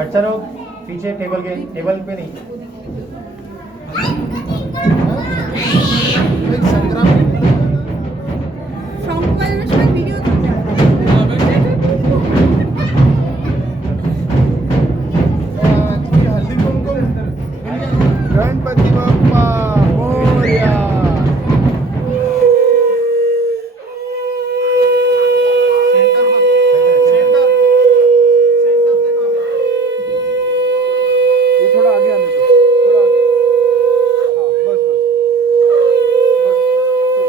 बच्चा लोग पीछे टेबल पे नहीं। गणपति बाप्पा मोरया। थोड़ा आगे आने दो, थोड़ा आगे। हाँ बस बस बस,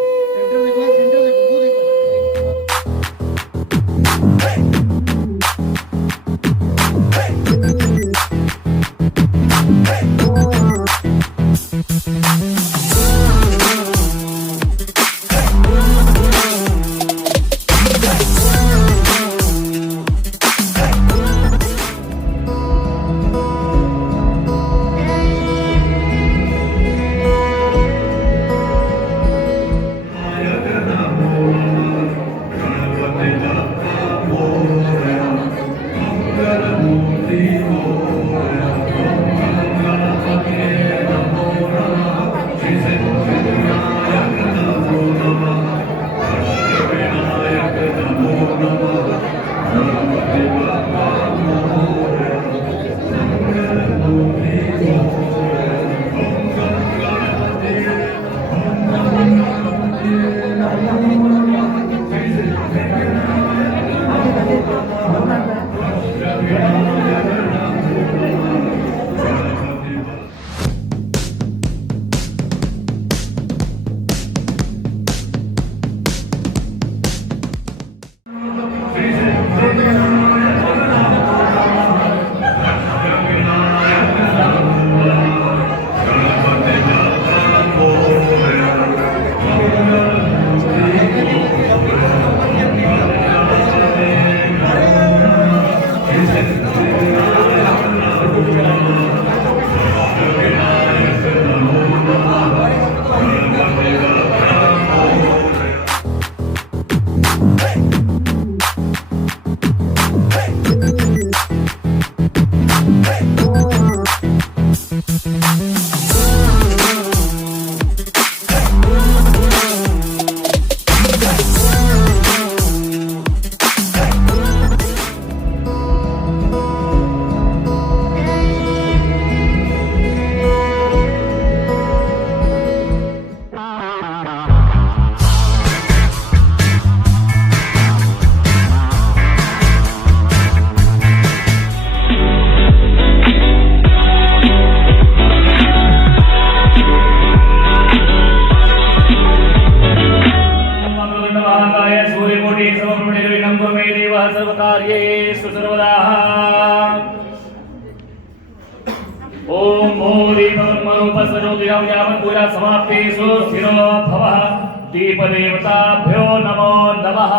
सर्वकार्येषु सर्वदा ओम मोरी ब्रह्मरूपस्वरूपिणं यावत् पूजा समाप्तेषु स्थिरो भवः दीपदेवताभ्यो नमो नमः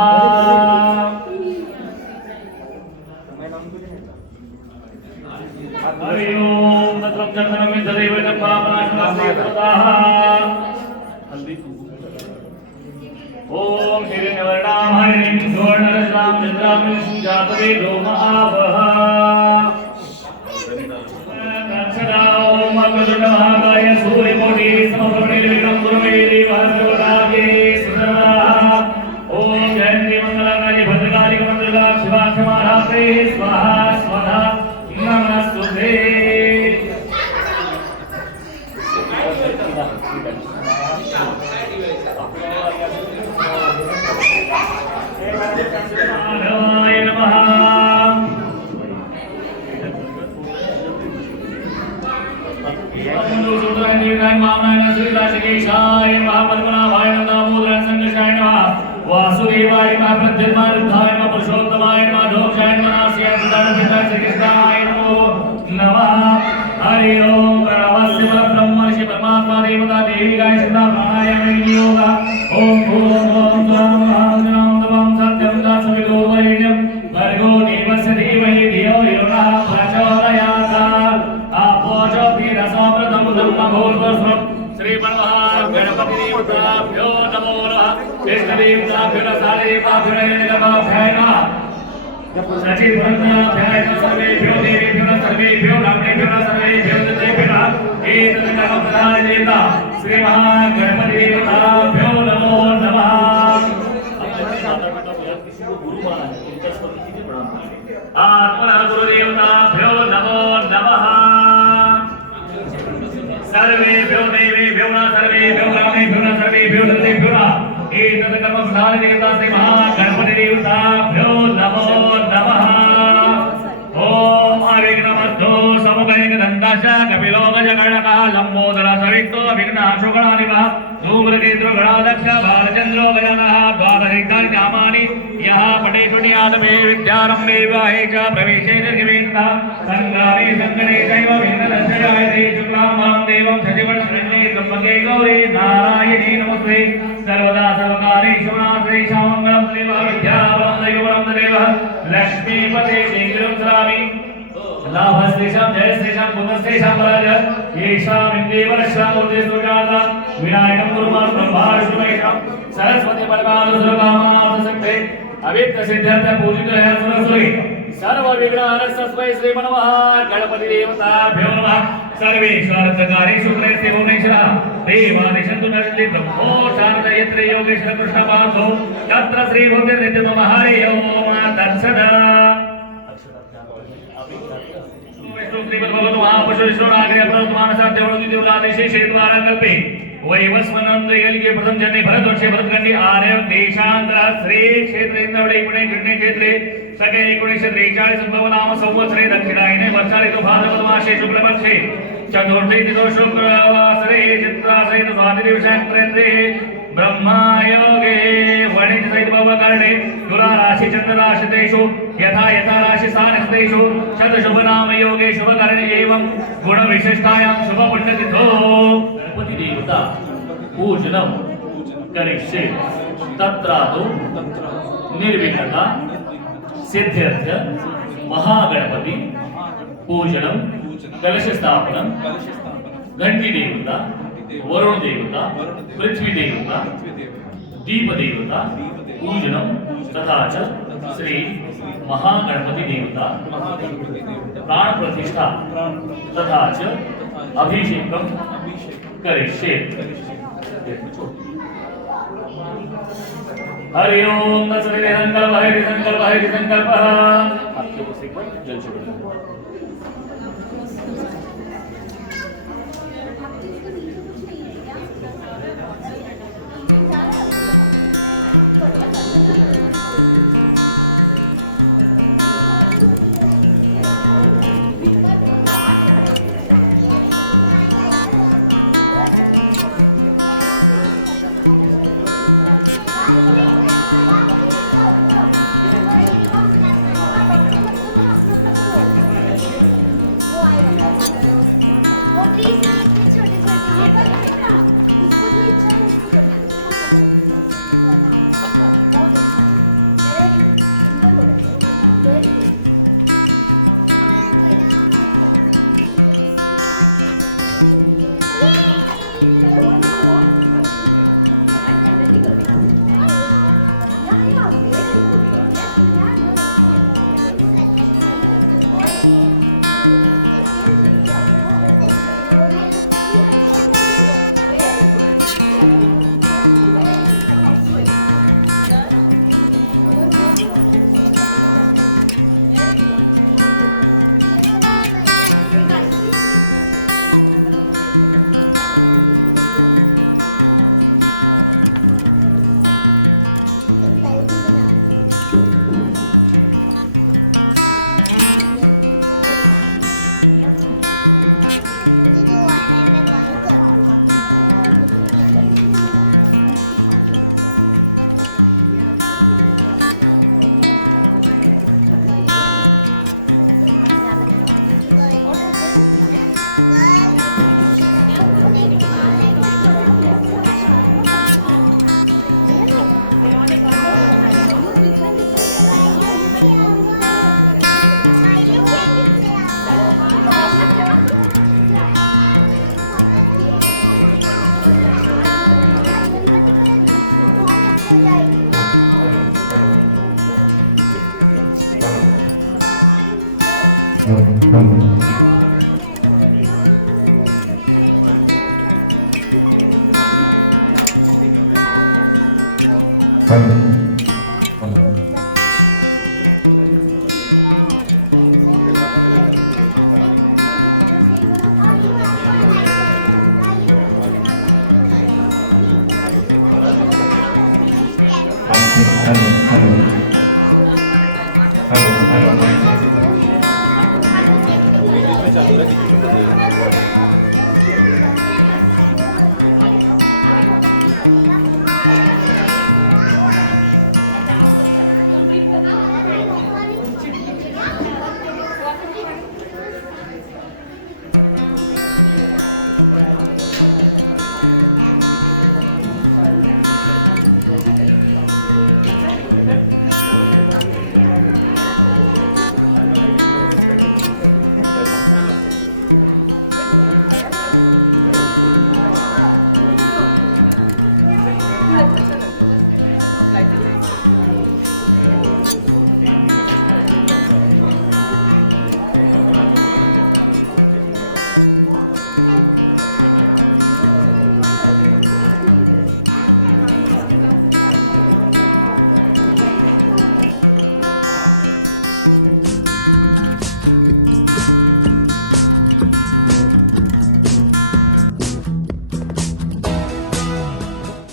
हरि ओम तत्रं चक्रं तदेव च पावनाशनास्ते सर्वदाः ओम हिरण्यवर्णां हरिणीं सुवर्णरजतां चन्द्रां जातवेदो महावः ओम अग्रदुण्डमहाकाय सूर्यकोटि समप्रभे निर्विघ्नं कुरु मे देव सर्वकार्ये सर्वदा ओम जयन्ती मंगलाकारि भद्रकाली मंगला शिवा क्षमारात्रे स्वाहा स्वधा नमस्तुते नारायण नमः श्रीराशिकेशाय महापद्मनाभाय दामोदराय संकर्षाय नमः वासुदेवाय नमः प्रद्युम्नाय नमः पुरुषोत्तमाय नमः ढोक्षाय नमः नास्याय प्रदानपिताय श्रीकृष्णाय नमो नमः हरि ओम प्रणवस्य परब्रह्मणि परमात्मा देवता देविकाय सदा प्राणायाम विनियोग ओम ओम स्वाम महाजनां तवं सत्यं दासविदो वैण्यं भर्गो देवस्य धीमहि धियो यो नः प्रचोदयात् आपोजोभिरसमृतं धम्मभूर्वस्वं श्री गणपति देवताभ्यो नमो नमः इष्टदेवताभ्यो नमः सचिव भ्याय सर्वेभ्यो देवेभ्यो सर्वेभ्यो ब्राह्मणेभ्यो सर्वेभ्यो दत्तेभ्यो एतत् कर्म प्रधान देवता श्री महागणपति देवताभ्यो नमो नमः आत्मनः गुरुदेवताभ्यो नमो नमः सर्वेभ्यो देवेभ्यो सर्वेभ्यो ब्राह्मणेभ्यो सर्वेभ्यो दत्तेभ्यो एतत् कर्म प्रधान देवता श्री महागणपति देवताभ्यो नमो नमः ओम अविघ्नमद्धो समुखैकदन्ताश कपिलो गजगणकः लम्बोदर सवितो विघ्नाशुगणादिवः धूम्रकेतुः गणाध्यक्ष बालचन्द्रो गजनः द्वादशैतानि नामानि यः पठे शृणुयादमे विद्यारम्भे विवाहे च प्रवेशे निर्गमेतः सङ्ग्रामे सङ्गणे चैव वेदनश्रयायते शुक्लां मां देवं सजीवं शरण्ये त्र्यम्बके गौरी नारायणे नमस्ते सर्वदा सर्वकारेषु नास्तेषां मङ्गलं देवः विद्याबलं दैवबलं देवः लक्ष्मीपते शीघ्रं सरामि लाभस्तेषां जयस्तेषां पुनस्तेषां पराज येषाम् इन्द्रेवरश्यां उद्देशोजाता विनायकं कुर्मः ब्रह्माष्टमेषां सरस्वती परमानुसुरकामार्थसक्ते अविद्य सिद्ध्यर्थ पूजित है सरस्वती सर्व विघ्नहरस्मै श्री नमः गणपति देवताभ्यो नमः सर्वेश्वरकारेषु प्रयते भुवनेश्वरः देवादिशन्तु नरति ब्रह्मो शारद यत्र योगेश्वर कृष्ण पार्थो तत्र श्री बुद्धिर्नित्यं मम हरि ओम तत्सदा श्रीमद्भगवतो महापुरुषोत्तमाग्रे प्रथमानसाध्यवृत्तिदेवतादेशेषेद्वारा कल्पे वैवस्वनंदयलिके प्रथम जन्मे भरतवर्षे भरतखंडे आर्य देशांतर श्री क्षेत्र इंद्रवडे पुणे गिरणे क्षेत्रे सके 1943 उद्भव नाम संवत्सरे दक्षिणायने वर्षा ऋतु भाद्रपद मासे शुक्लपक्षे चतुर्थी तिथौ शुक्रवासरे चित्रासहित स्वाति दिवसांतरे ब्रह्मायोगे वणिज सहित भवकर्णे तुला राशि चंद्र राशितेषु यथा यथा राशि स्थानस्तेषु शत शुभ नाम योगे शुभ कर्णे एवं गुण विशिष्टायां शुभ पुण्यतिथो गणपति देवता पूजनम करिष्ये तत्रादौ निर्विघ्नता सिद्ध्यर्थ महागणपति पूजनम कलश स्थापनम घंटी देवता वरुण देवता पृथ्वी देवता दीप देवता पूजनम तथा च श्री महागणपति देवता प्राण प्रतिष्ठा तथा च अभिषेकम करिष्ये हरि ओम तत्सदिति संकल्पः आपके उसी पर जल छोड़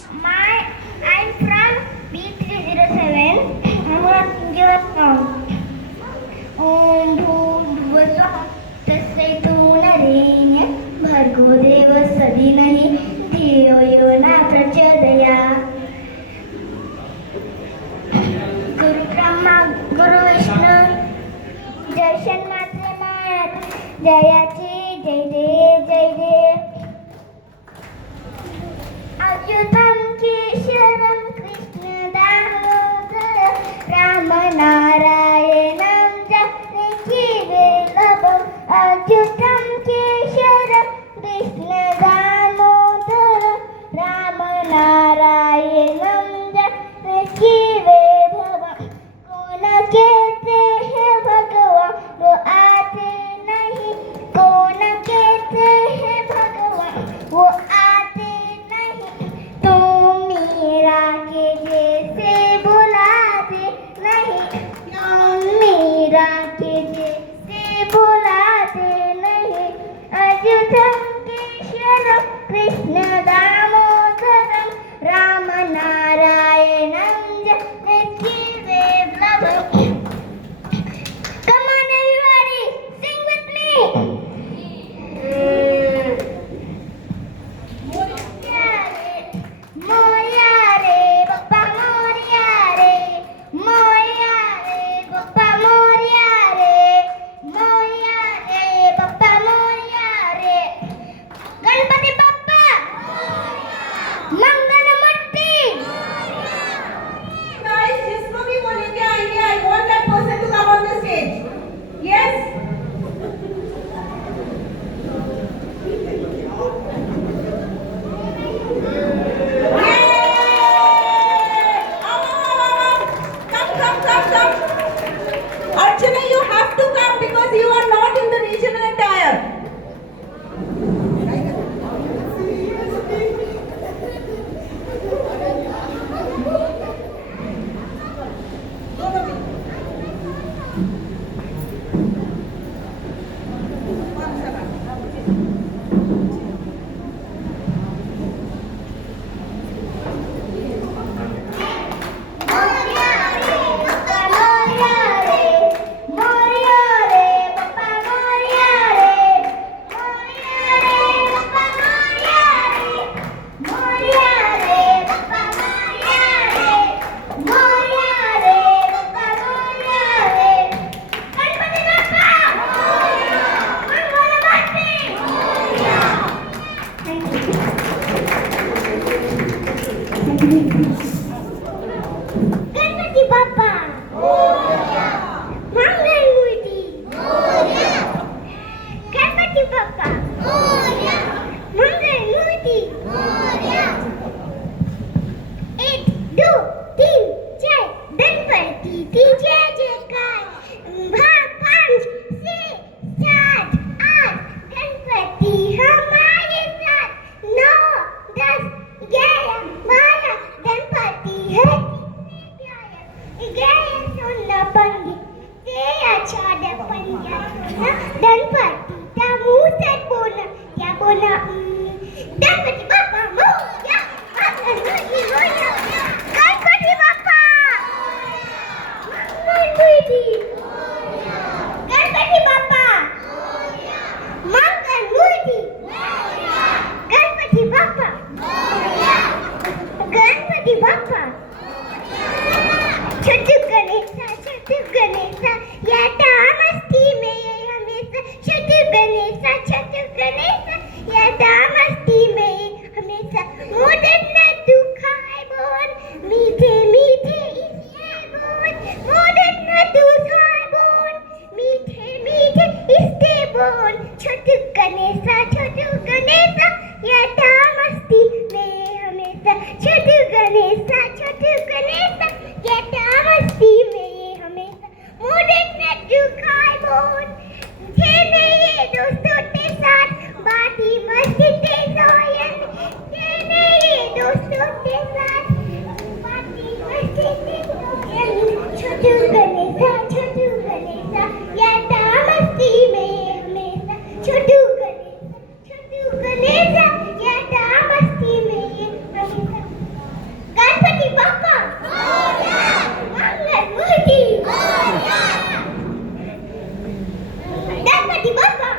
I'm from B307. I'm going to give a song. Om Bhuvaswah Tasya Tunarenya Bhargo Deva Sadinahi Dhiyo Yona Prachodaya. Guru Brahma Guru Vishnu Darshan Matre Mayat Jayachi Jai Dev Jai Dev. Achyutam Keshavam Krishna Damodar Ram नारायणम Janaki Vallabham Achyutam Keshavam Krishna Damodar Ram नारायणम Janaki Vallabham कौन कहते हैं भगवान वो आते नहीं कौन कहते हैं भगवान वो आते नहीं तू गणपतीच्या मुसात बोल त्या बोल गणपती बाप्पा मोरया गणपती बाप्पा गणपती बाप्पा मंगलमूर्ती गणपती बाप्पा गणपती बाप्पा छोटू गणेशा येता मस्ती में हमेशा छोटू गणेशा येता मस्ती में हमेशा मोदक न तू खाए बोल मीठे मीठे इसके बोल मोदक न तू खाए बोल मीठे मीठे इसके बोल छोटू गणेशा येता मस्ती में हमेशा छोटू गणेशा येता मस्ती में हमेशा मोदक न तू खाए बोल थे मेरे दोस्तों के साथ बाटी मस्ती के जोयन थे मेरे दोस्तों के साथ बाटी मस्ती के जोयन छोटू गणेशा येता मस्ती में हमेशा छोटू गणेशा येता मस्ती में हमेशा गणपती बाप्पा मंगलमूर्ती गणपती बाप्पा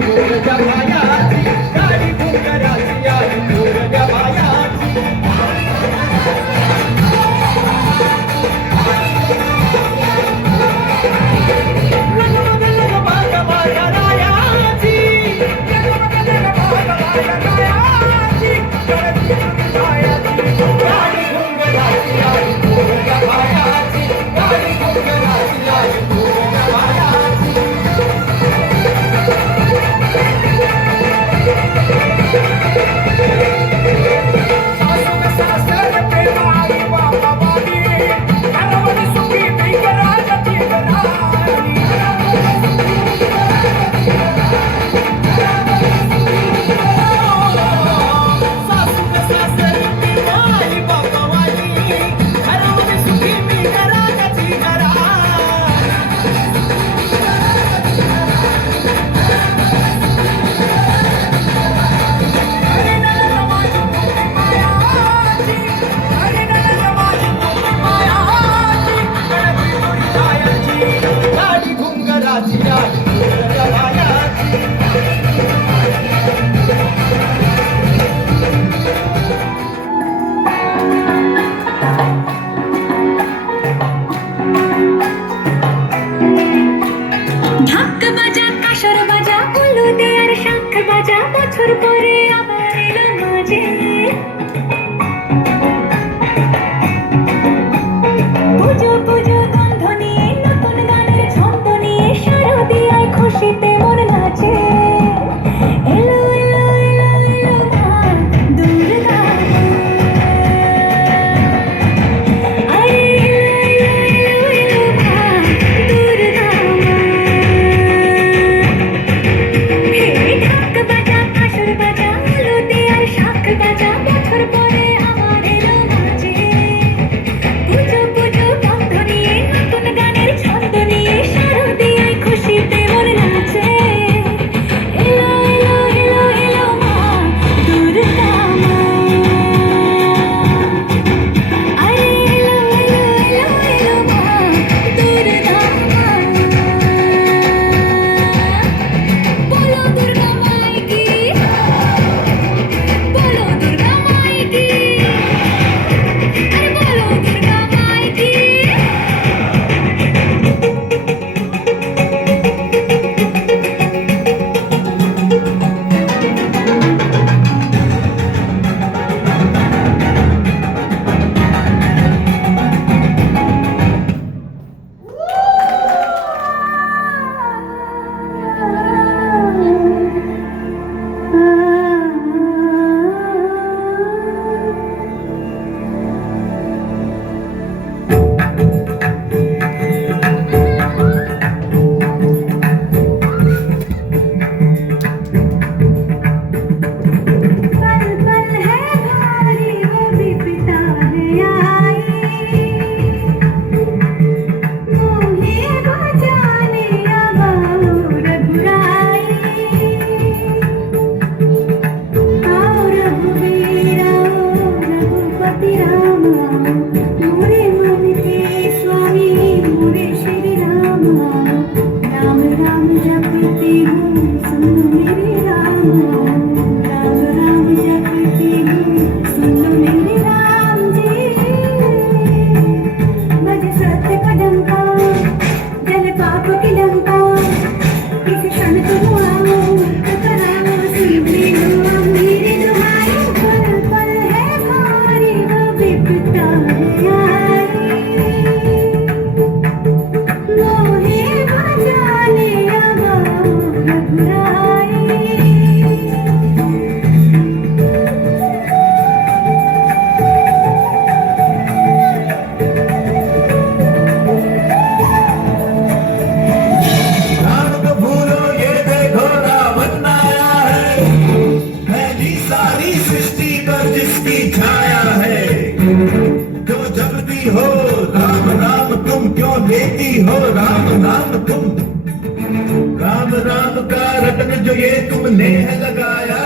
मोरच्या पायाची गाडी घुंगराची आई मोरच्या पायाची ঢাক বাজা কাসর বাজা উলু দেয়ার শাঁখ বাজা বছর পরে আবার এলো মাঝে পুজো পুজো গন্ধ নিয়ে নতুন গানের ছন্দ নিয়ে শারদিয়ায় খুশিতে মন নাচে এলো এলো এলো এলো মা দুর্গা আরে এলো এলো এলো মা দুর্গা হে ঢাক বাজা কাসর বাজা উলু দেয়ার শাঁখ বাজা বছর পরে আমার এলো মাঝে পুজো পুজো গন্ধ নিয়ে নতুন গানের ছন্দ নিয়ে শারদিয়ায় খুশিতে মন নাচে এলো এলো এলো এলো মা দুর্গা মা আরে এলো এলো এলো এলো মা দুর্গা মা বলো দুর্গা মাই কি বলো দুর্গা মাই কি আরে বলো দুর্গা মাই কি पल पल है भारी वो विपदा है आई मोहे बचाने अब रघुराई आओ रघुवीर आओ रघुपति राम मोरे मन के स्वामी मोरे श्री राम राम राम जपती हूँ सुन मेरे राम राम राम जपती हूँ सुन मेरे राम जी बज सत्य कदम का जल पाप की लंका किस क्षण तुम आओ कराओ सुन लो मेरे दुहाई पल पल है भारी वो विपदा है आई मोहे बचाने अब रघुराई राम को भूलो ये देखो रावण आया है फैली सारी सृष्टि पर जिसकी छाया है क्यों जपती हो राम राम तुम क्यों लेती हो राम नाम तुम राम राम का रटन जो ये तुमने है लगाया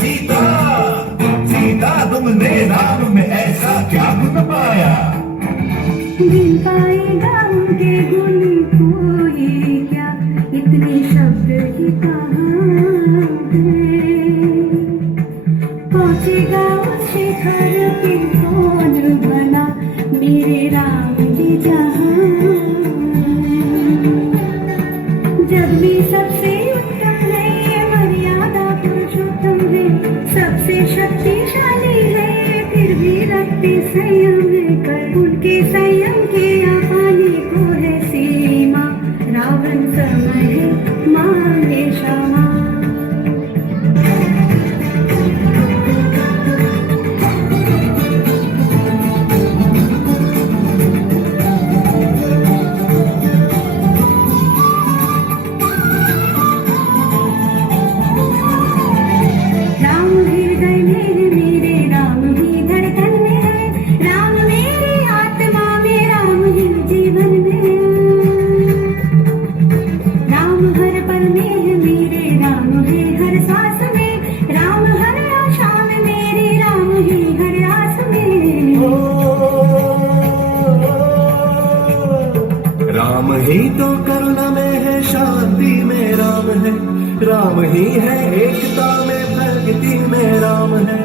सीता सीता तुमने राम में ऐसा क्या गुण पाया दिल गाएगा उनके गुण कोई क्या इतने शब्द ही कहाँ किया शिखर पे कौन बना मेरे राम जी जहां जब भी सबसे उत्तम है ये मर्यादा पुरुषोत्तम है सबसे शक्तिशाली है फिर भी रखते संयम कर उनके संयम के आने को है सीमा रावण समय है मांगे क्षमा राम हृदय में है मेरे राम ही धड़कन में है राम मेरी आत्मा में राम ही जीवन में है राम हर पल में है मेरे राम है हर सांस में राम हर आशा में मेरे राम ही हर आस में राम ही तो करुणा में है शांति में राम है राम ही है एकता में प्रगति में राम है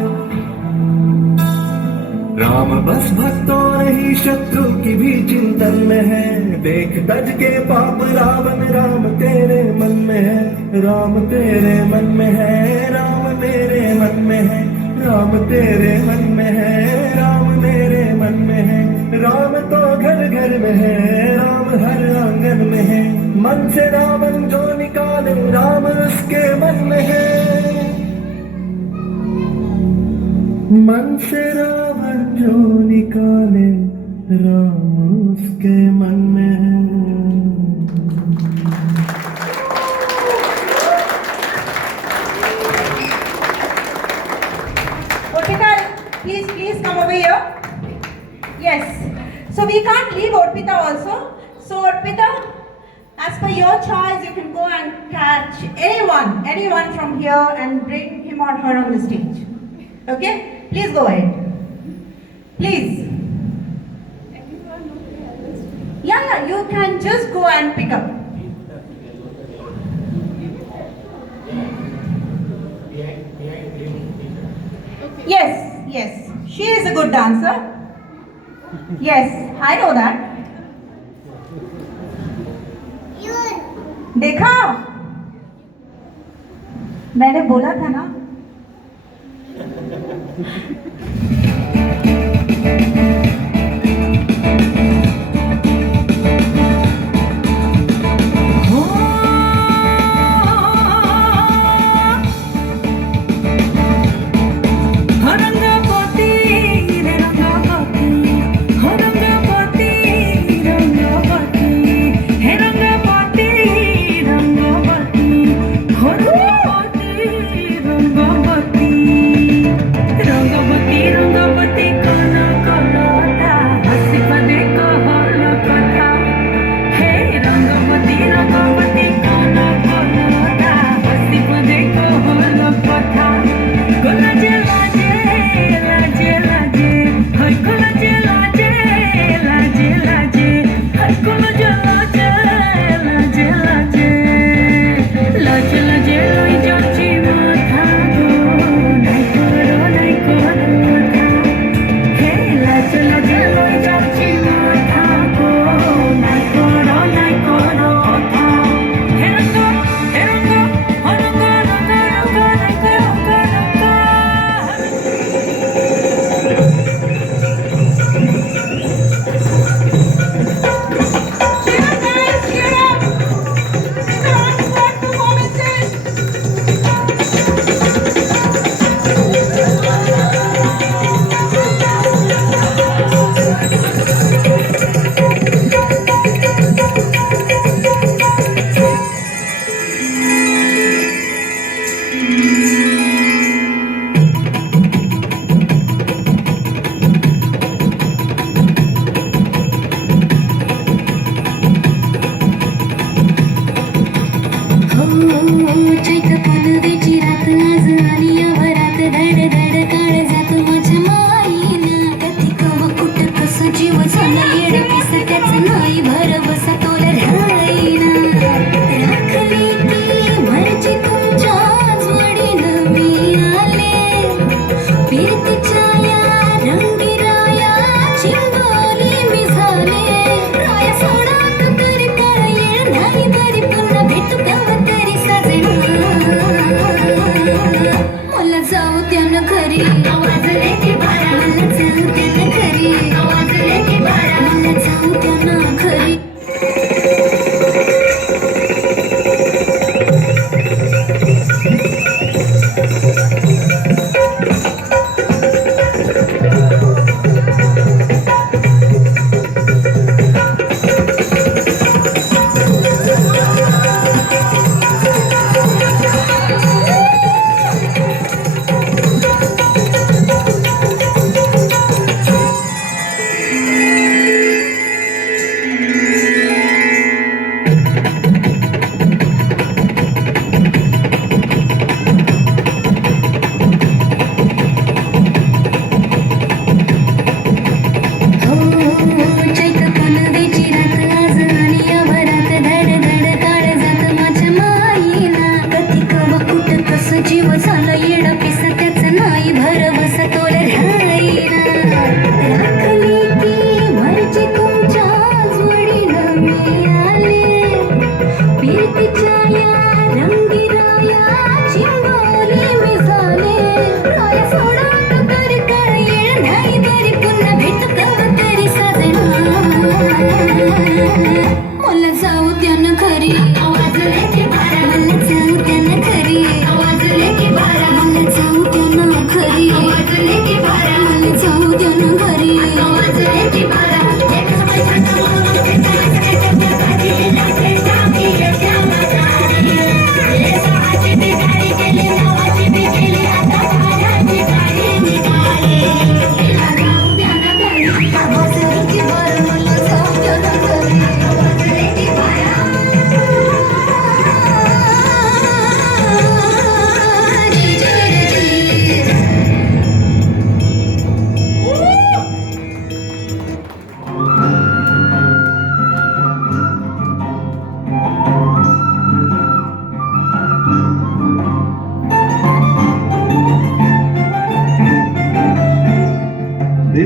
राम बस भक्तों नहीं शत्रु की भी चिंतन में है देख तज के पाप रावण राम तेरे मन में है राम तेरे मन में है राम मेरे मन में है राम तेरे मन में है राम मेरे मन में है राम तो घर घर में है राम हर आंगन में है मन से रावण जो निकाले राम उसके मन में है मन से रावण जो निकाले राम उसके मन में है Orpita, please come over here. Yes. So we can't leave Orpita also. So Orpita, as per your choice, you can go and catch anyone from here and bring him or her on the stage. Okay? Please go ahead. Please. Yeah, you can just go and pick up. Yes. She is a good dancer. Yes, I know that. देखा? मैंने बोला था ना रंगवती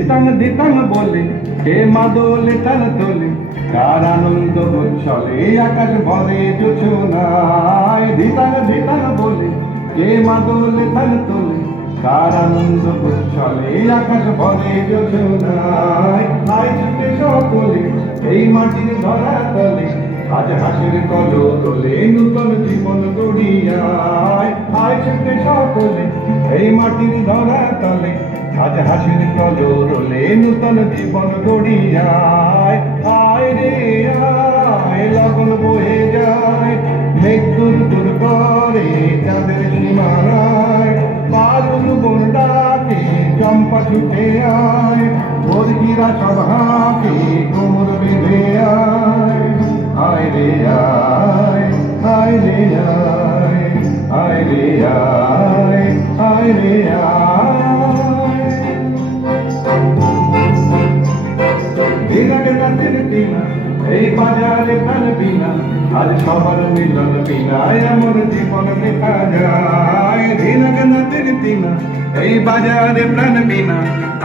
দিতাম দিতাম বলে কে মাদলে তার তোলে কার আনন্দ চলে আকাশ ভরে জোছনায় দিতাম দিতাম বলে কে মাদলে তার তোলে কার আনন্দ চলে আকাশ ভরে জোছনায় আয় ছুটে সকলে এই মাটির ধরা তলে আজ হাসির কলো তোলে নূতন জীবন গড়িয়ায় আয় ছুটে সকলে এই মাটির ধরা তলে আজ হাসির কলো তোলে নূতন জীবন গড়িয়ায় আয় রে আয় লগন বয়ে যায় মেঘ দূর দূর করে চাঁদের সীমানায় পারুল বন ডাকে চম্পা ছুটে আয় মুরগিরা সব হাঁকে কোমর বেঁধে আয় আয় রে আয় আয় রে আয় আয় রে আয় আয় রে আয় দিনাকে রাতের দিনা এই বাজারে প্রাণ বিনা আজ সবার মিলন বিনা এমন জীবন দেখা যায় দিনাকে রাতের দিনা এই বাজারে প্রাণ বিনা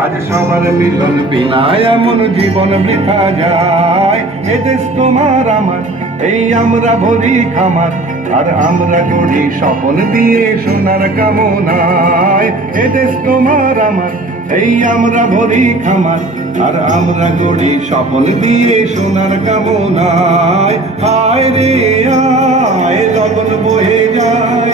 আজ সবার মিলন বিনা এমন জীবন বৃথা যায় এ দেশ তোমার আমার এই আমরা ভরি খামার আর আমরা গড়ি স্বপন দিয়ে সোনার কামনায় এ দেশ তোমার আমার এই আমরা ভরি খামার আর আমরা গড়ি স্বপন দিয়ে সোনার কামনায় আয় রে আয় লগন বয়ে যায়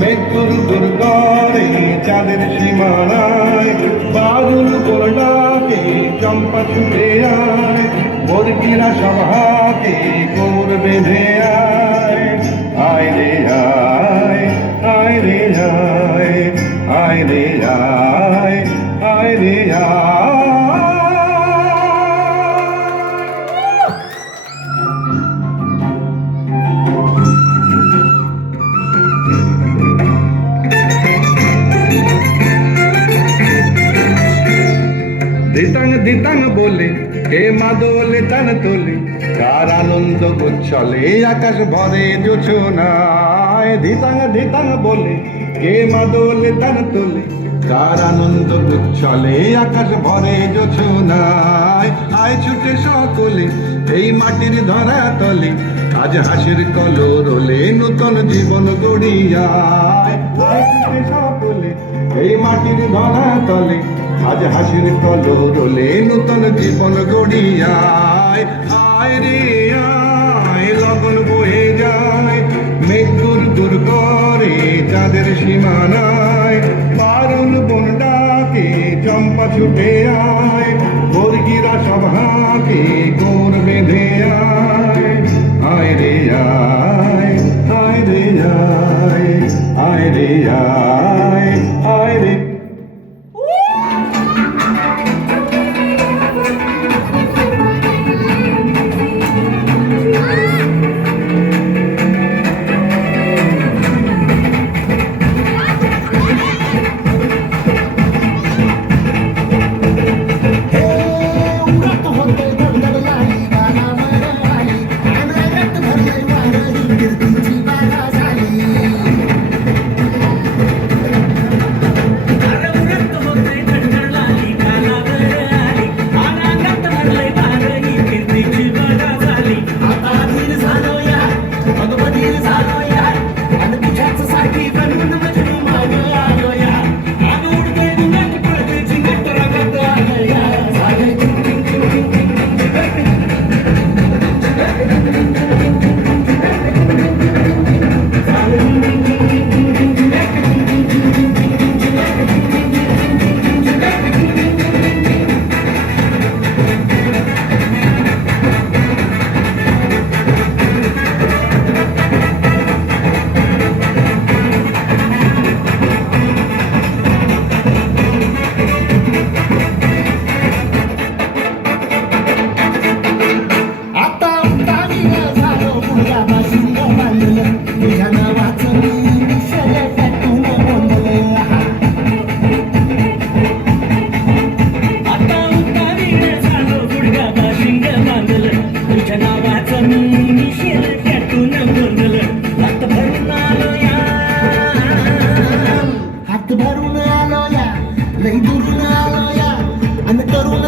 মেঘ দূর দূর করে চাঁদের সীমানায় বারুল গোল ডাকে চম্পা ছুটে আয় মুরগিরা সব হাতে কোর বেঁধে আয় আয় রে আয় আয় রে আয় আয় রে আয় আয় রে আয় দিতাং দিতাং বলে কে মাদলে তার তোলে কার আনন্দ চলে আকাশ ভরে জোছনায় দিতাং দিতাং বলে কে মাদলে তার তোলে কার আনন্দ চলে আকাশ ভরে জোছনায় আয় ছুটে সকলে এই মাটির ধরা তলে আজ হাসির কলো রোলে নূতন জীবন গড়িয়ায় আয় ছুটে সকলে এই মাটির ধরা তলে আজ হাসির কলো রোলে নূতন জীবন গড়িয়ায় আয় রে আয় লগন বয়ে যায় মেঘ দূর দূর করে চাঁদের সীমানায় পারুল বন ডাকে চম্পা ছুটে আয় মুরগিরা সব হাঁকে কোর বেঁধে আয় আয় রে আয় আয় রে আয় আয় রে আয় আয় রে लई दुरून आलो या आणि करून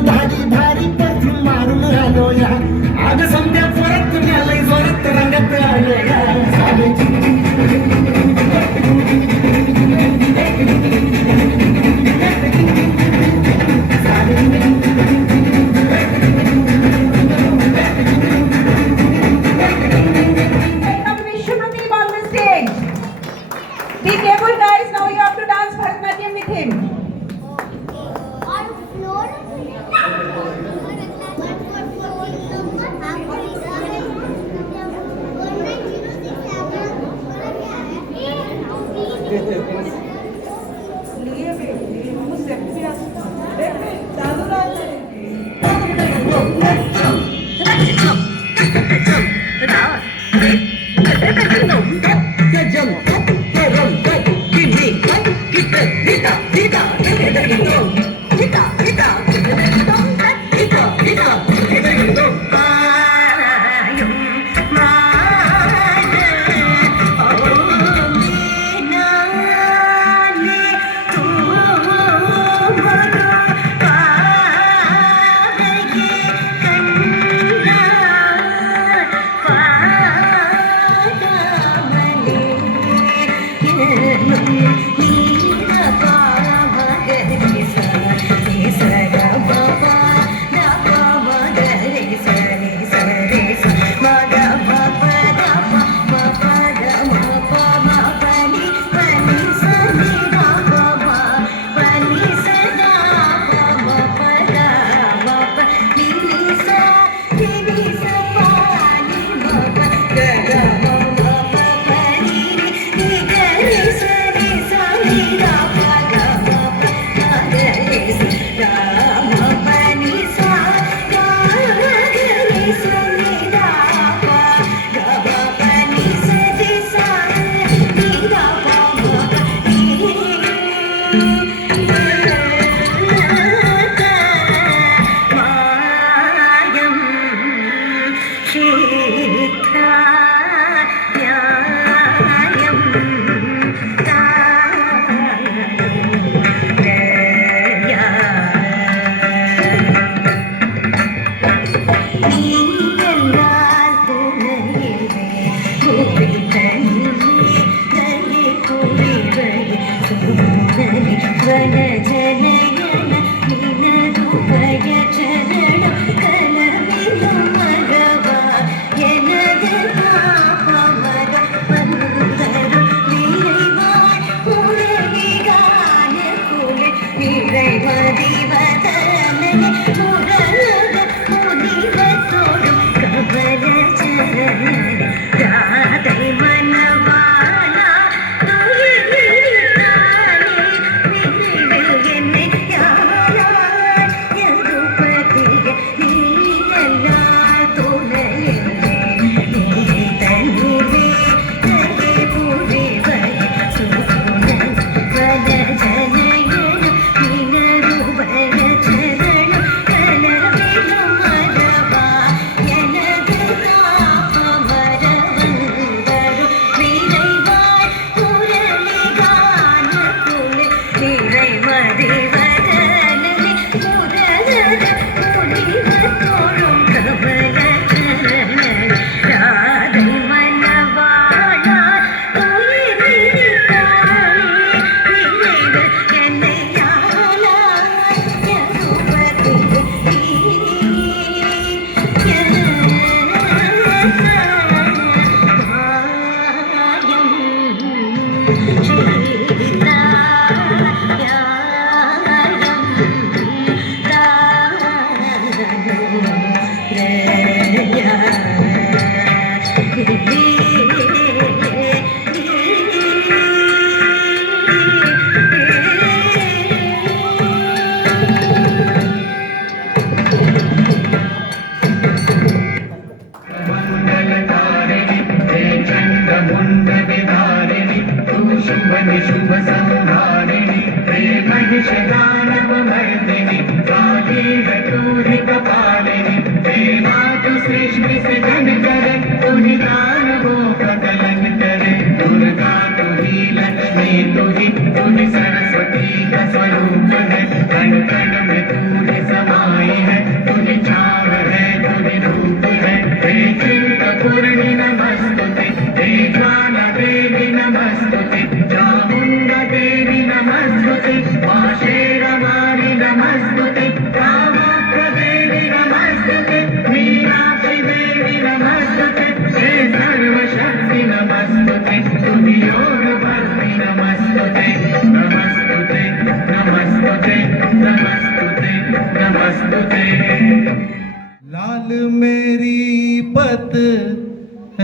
लाल मेरी पत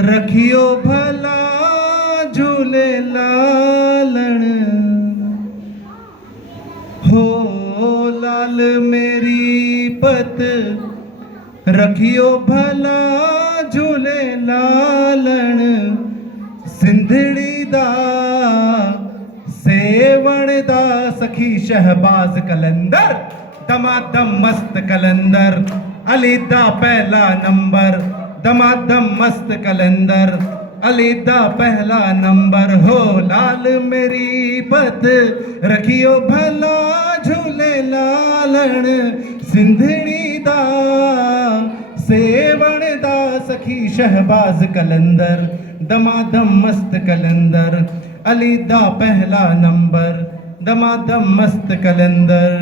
रखियो भला झूले लालण हो लाल मेरी पत रखियो भला झूले लालण सिंधड़ी दा सेवण दा सखी शहबाज कलंदर दमादम मस्त कलंदर अली दा पहला नंबर दमादम मस्त कलंदर अली दा पहला नंबर हो लाल मेरी पत रखियो भला झूले लालण सिंधड़ी दा सेवण दा सखी शहबाज कलंदर दमादम मस्त कलंदर अली दा पहला नंबर दमादम मस्त कलंदर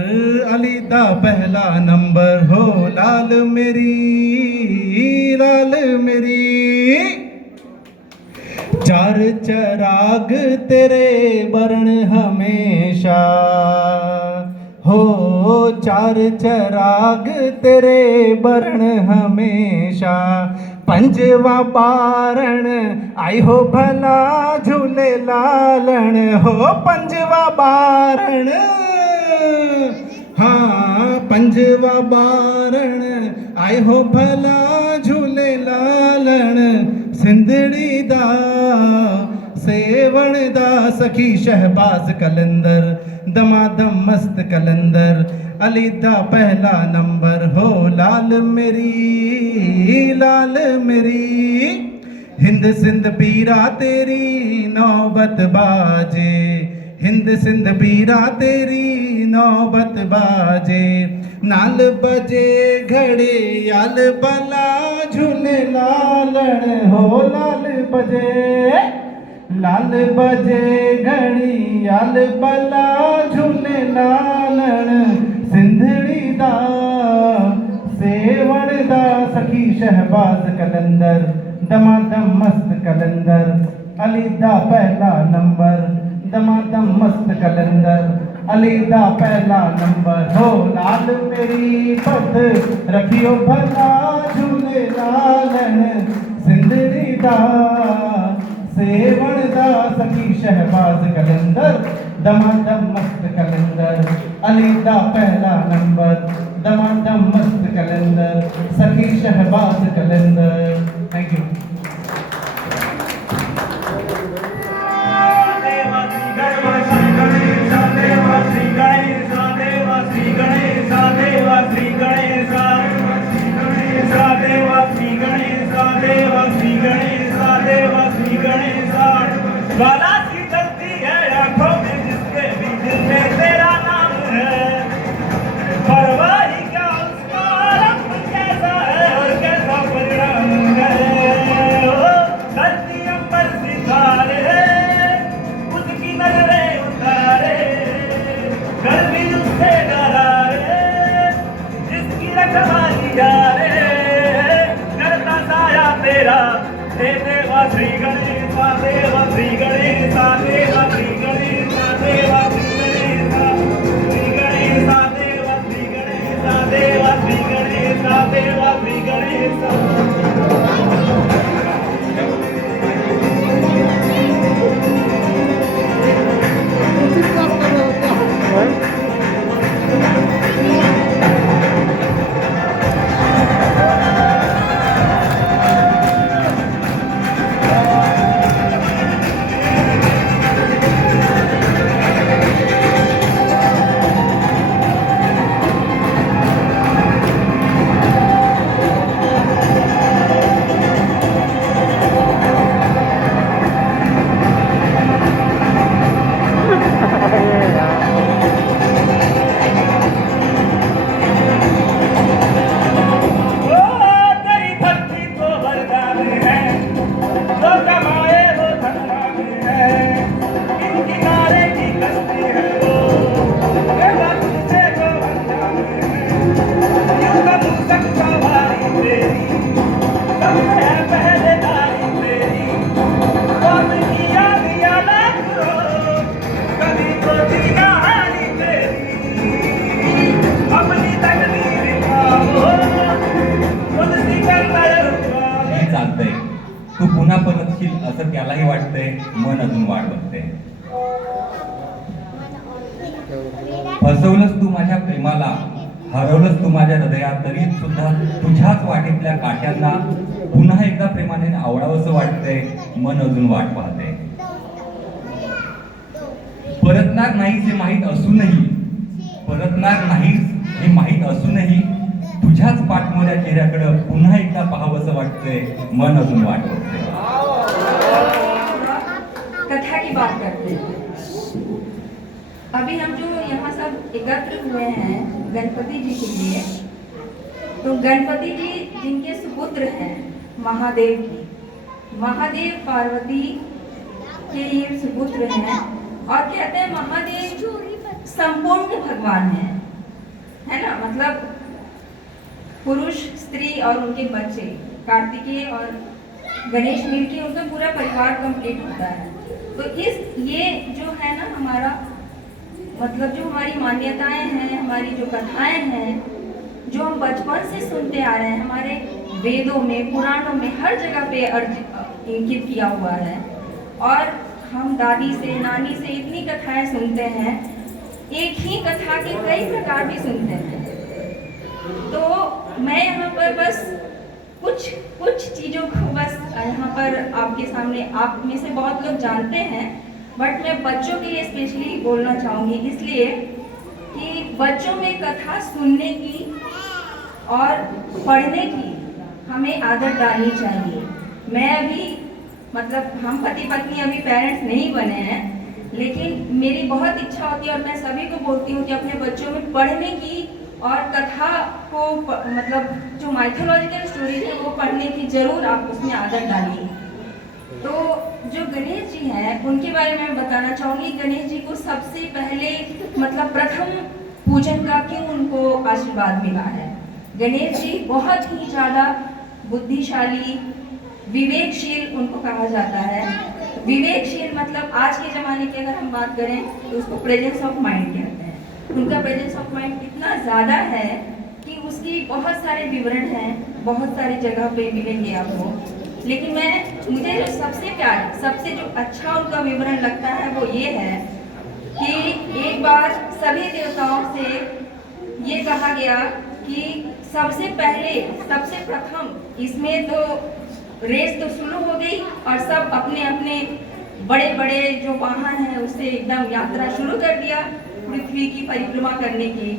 अली दा पहला नंबर हो लाल मेरी चार चराग तेरे बरण हमेशा हो चार चराग तेरे बरण हमेशा पंजवा बारण आई हो भला झूले लालण हो पंजवा बारण हाँ पंजवा बारण आई हो भला झूले लालण सिंधड़ी दा सेवण दा सखी शहबाज कलंदर दमादम मस्त कलंदर अली दा पहला नंबर हो लाल मेरी हिंद सिंध पीरा तेरी नौबत बाजे हिंद सिंध पीरा तेरी नौबत बाजे नाल बजे घड़े याल बला झूले लालण हो लाल बजे घड़ी याल बला झूले लालण सिंधड़ी दा सेवण दा सखी शहबाज कलंदर दमादम मस्त कलंदर अली दा पहला नंबर दमादम मस्त कलंदर अलीदा पहला नंबर हो लाल मेरी पत रखियो भला झूले लालन सिंधड़ी दा सेवण दा सखी शहबाज कलंदर दमादम मस्त कलंदर अलीदा पहला नंबर दमादम मस्त कलंदर सखी शहबाज कलंदर। Thank you. ज्वाला सी जलती है आंखों में जिसके भी दिल में तेरा नाम है, परवाही क्या उसका रंग कैसा है और कैसा परिणाम है। ओ धरती अंबर सितारे उसकी नजरें उतारे, घर भी उससे डरारे जिसकी रखवाली जारे, करता साया तेरा हे देवा श्री गणेश देवा श्री गणेश देवा श्री गणेश देवा श्री गणेश देवा श्री गणेश देवा श्री गणेश देवा श्री गणेश। तू पुन्हा परतशील असं त्यालाही वाटतंय, मन अजून वाट बघते। फसवलंस तू माझ्या प्रेमाला, हरवलंस तू माझ्या हृदयात, तरी सुद्धा तुझ्याच वाटेतल्या काठ्यांना पुन्हा एकदा प्रेमाने आवडावंसं वाटतंय, मन अजून वाट पाहते। परतणार नाहीस हे माहीत असूनही, परतणार नाहीस हे माहीत असूनही तुझ्याच पाठमोऱ्या चेहऱ्याकडे पुन्हा एकदा पाहावंसं वाटतंय, मन अजून वाट बघते। कथा की बात करते हैं। अभी हम जो यहाँ सब एकत्र हुए हैं गणपति जी के लिए, तो गणपति जी जिनके सुपुत्र हैं महादेव की, महादेव पार्वती के ये सुपुत्र हैं, और कहते हैं महादेव संपूर्ण भगवान है ना, मतलब पुरुष स्त्री और उनके बच्चे कार्तिकेय और गणेश मिलके उनका पूरा परिवार कंप्लीट होता है। तो ये जो है ना हमारा मतलब जो हमारी मान्यताएं हैं, हमारी जो कथाएं हैं, जो हम बचपन से सुनते आ रहे हैं, हमारे वेदों में पुराणों में हर जगह पे इंकित किया हुआ है, और हम दादी से नानी से इतनी कथाएं सुनते हैं, एक ही कथा के कई प्रकार भी सुनते हैं। तो मैं यहाँ पर बस कुछ चीज़ों को बस यहाँ पर आपके सामने, आप में से बहुत लोग जानते हैं, बट मैं बच्चों के लिए स्पेशली बोलना चाहूँगी, इसलिए कि बच्चों में कथा सुनने की और पढ़ने की हमें आदत डालनी चाहिए। मैं अभी मतलब हम पति पत्नी अभी पेरेंट्स नहीं बने हैं, लेकिन मेरी बहुत इच्छा होती है और मैं सभी को बोलती हूँ कि अपने बच्चों में पढ़ने की और कथा को मतलब जो माइथोलॉजिकल स्टोरीज है वो पढ़ने की जरूर आप उसमें आदत डालिए। तो जो गणेश जी हैं उनके बारे में मैं बताना चाहूँगी। गणेश जी को सबसे पहले मतलब प्रथम पूजन का क्यों उनको आशीर्वाद मिला है। गणेश जी बहुत ही ज़्यादा बुद्धिशाली, विवेकशील उनको कहा जाता है। विवेकशील मतलब आज के ज़माने की अगर हम बात करें तो उसको प्रेजेंस ऑफ माइंड कहते हैं। उनका प्रेजेंस ऑफ माइंड इतना ज़्यादा है कि उसकी बहुत सारे विवरण हैं, बहुत सारी जगह पे मिलेंगे आपको। लेकिन मुझे जो सबसे प्यारा, सबसे जो अच्छा उनका विवरण लगता है वो ये है कि एक बार सभी देवताओं से ये कहा गया कि सबसे पहले, सबसे प्रथम इसमें तो रेस तो शुरू हो गई और सब अपने अपने बड़े बड़े जो वाहन हैं उससे एकदम यात्रा शुरू कर दिया पृथ्वी की परिक्रमा करने की।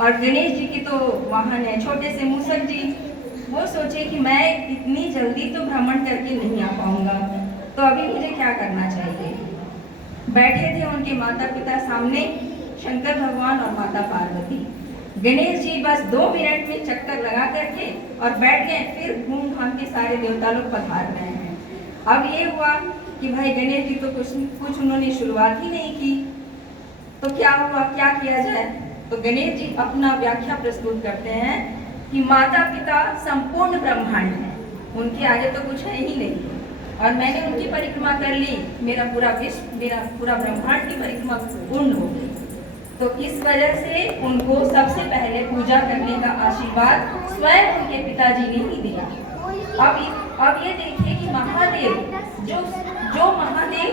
और गणेश जी की तो वाहन है छोटे से मूसक जी, वो सोचे कि मैं इतनी जल्दी तो भ्रमण करके नहीं आ पाऊंगा, तो अभी मुझे क्या करना चाहिए। बैठे थे उनके माता पिता सामने, शंकर भगवान और माता पार्वती। गणेश जी बस 2 मिनट में चक्कर लगा करके और बैठ गए, फिर घूम घाम के सारे देवता लोग पधार रहे हैं। अब ये हुआ कि भाई गणेश जी तो कुछ उन्होंने शुरुआत ही नहीं की, तो क्या हुआ, क्या किया जाए। तो गणेश जी अपना व्याख्या प्रस्तुत करते हैं कि माता पिता संपूर्ण ब्रह्मांड है, उनके आगे तो कुछ है ही नहीं, और मैंने उनकी परिक्रमा कर ली, मेरा पूरा विश्व, मेरा पूरा ब्रह्मांड की परिक्रमा पूर्ण हो गई। तो इस वजह से उनको सबसे पहले पूजा करने का आशीर्वाद स्वयं उनके पिताजी ने ही दिया। अब ये देखिए कि महादेव, जो महादेव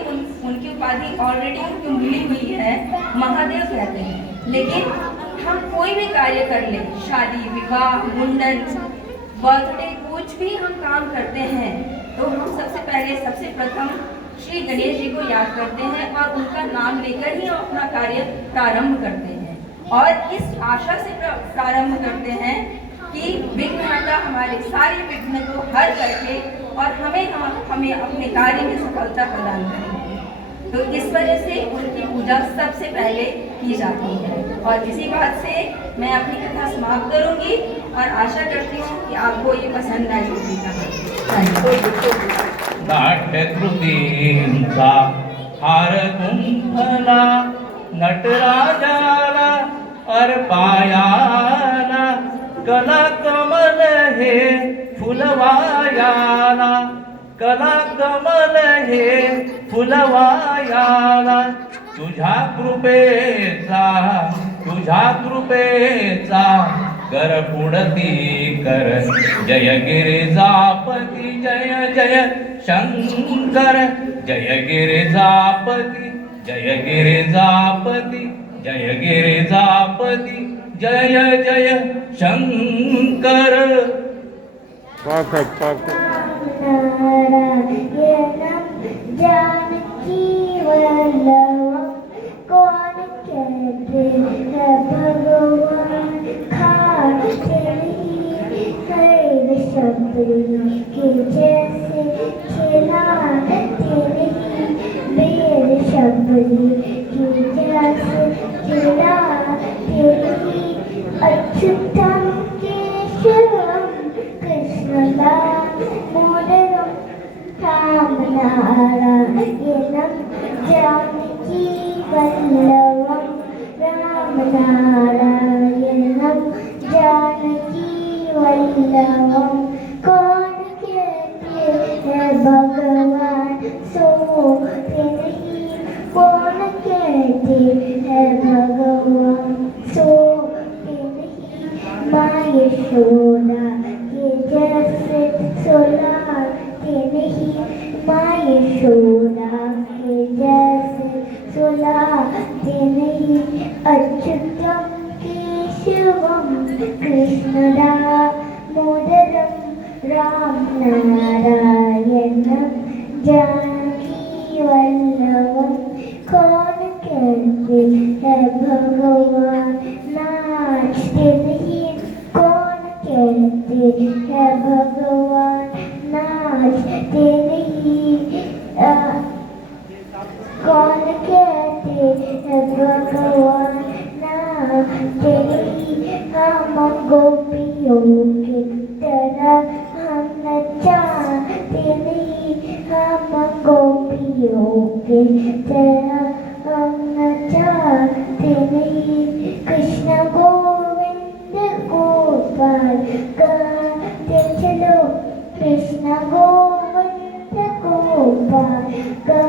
उनकी उपाधि ऑलरेडी उनको मिली हुई है, महादेव कहते हैं। लेकिन हम कोई भी कार्य कर ले, शादी विवाह मुंडन बर्थडे कुछ भी हम काम करते हैं, तो हम सबसे पहले सबसे प्रथम श्री गणेश जी को याद करते हैं और उनका नाम लेकर ही हम अपना कार्य प्रारंभ करते हैं। और इस आशा से प्रारंभ करते हैं कि विघ्नहर्ता हमारे सारे विघ्न को हर करके और हमें अपने कार्य में सफलता प्रदान करेंगे। तो इस वजह से उनकी पूजा सबसे पहले की जाती है। और इसी बात से मैं अपनी कथा समाप्त करूंगी और आशा करती हूँ कि आपको ये पसंद आई होगी कथा। नाट्यकृतींचा हार गुंफला नटराजाला अर्पायाला, कला कमल हे फुलवायाला, कला कमल हे फुलवायाला, तुझ्या कृपेचा कर पुढती कर, जय गिरिजापती जय जय शंकर, जय गिरिजापती जय गिरिजापती जय गिरिजापती जय जय शंकर। जानकी वल्लभ कौन कहते हैं भगवान, खाते नहीं खैर शबरी के जैसे खिलाते नहीं, बेर शबरी के जैसे खिलाते नहीं, अच्युतम केशवम कृष्णदामोदरम रामनारायणं जानकी वल्लभं, रामनारायणं जानकी वल्लभं। कौन कहते हैं भगवान सोते नहीं, कौन कहते हैं भगवान सोते नहीं, माँ यशोदा के जैसे सुलाते नहीं, माँ यशोदा के जैसे सुलाते नहीं, अच्युतम केशवम कृष्णदामोदरम रामनारायणं जानकी वल्लभं। कौन कहते हैं भगवान नाचते नहीं, कौन कहते हैं भगवान नाचते नहीं, कौन कहते हैं भगवान नाचते नहीं, हम गोपियों की तरह हम नचाते नहीं, हम गोपियों की तरह हम नचाते नहीं, कृष्ण गोविंद गोपाल गाते चलो, कृष्ण गोविंद गोपाल गा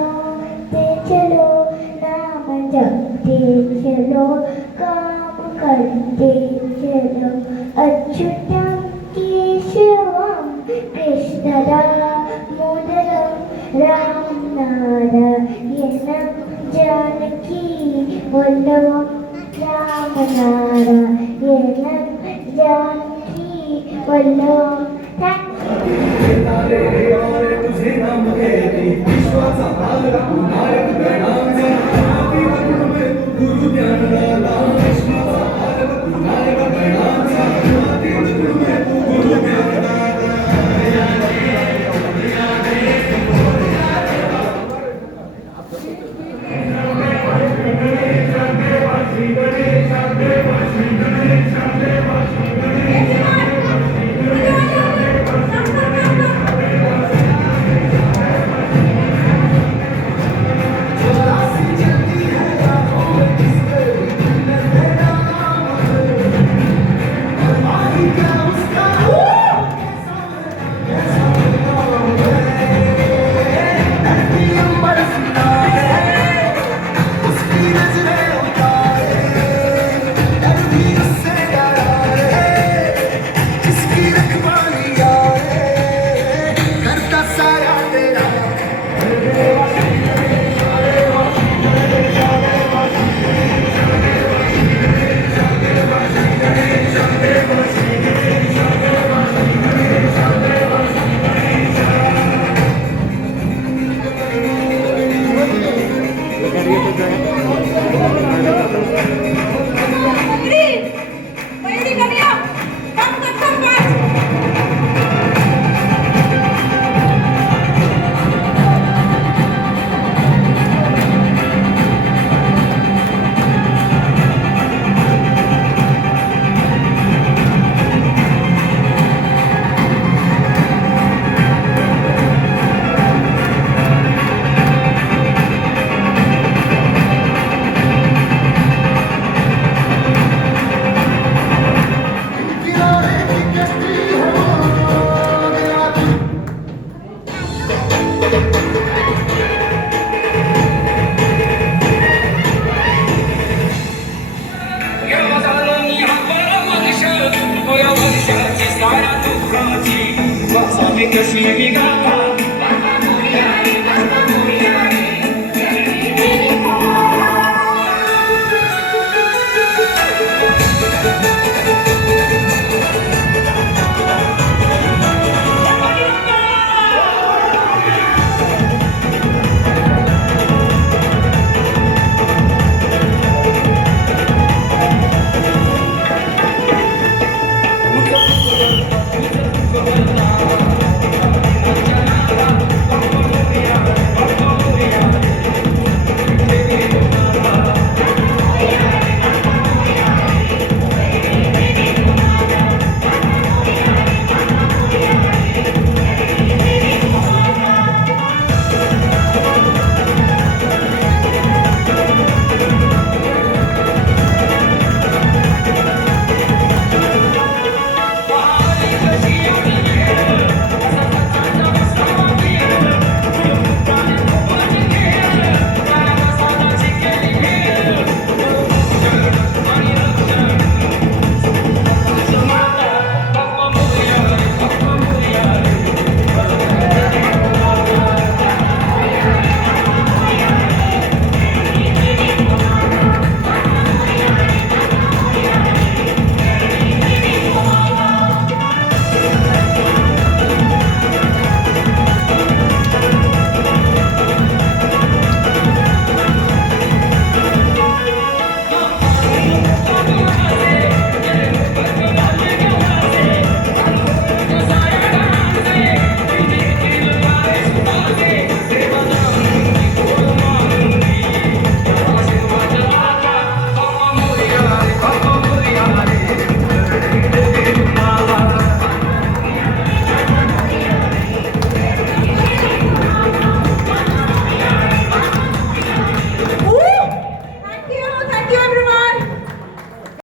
जानकी वल्लभ तुझे नाम घेते विश्वाचा पालक नायक गणांचा गुरु ज्ञानदाता विश्वाचा पालक नायक गणांचा गुरु ज्ञानदाता कशी मी गाता